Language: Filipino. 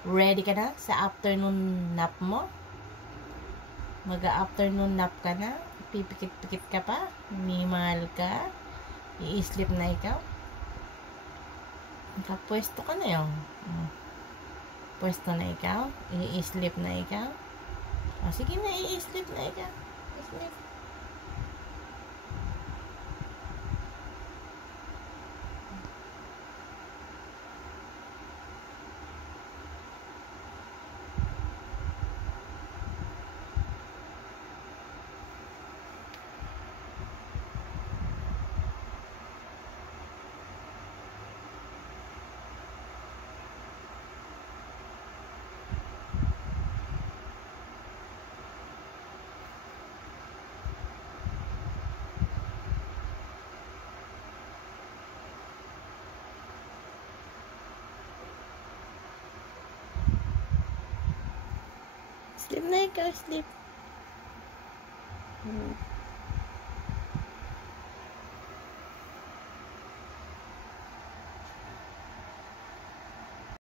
Ready ka na sa afternoon nap mo? Mag-afternoon nap ka na? Pipikit-pikit ka pa? Mimal ka? I-sleep na ikaw? Nakapwesto ka na yun. Pwesto na ikaw? I-sleep na ikaw? O, sige na, i-sleep na ikaw. Sleep. Sleep na ikaw, sleep.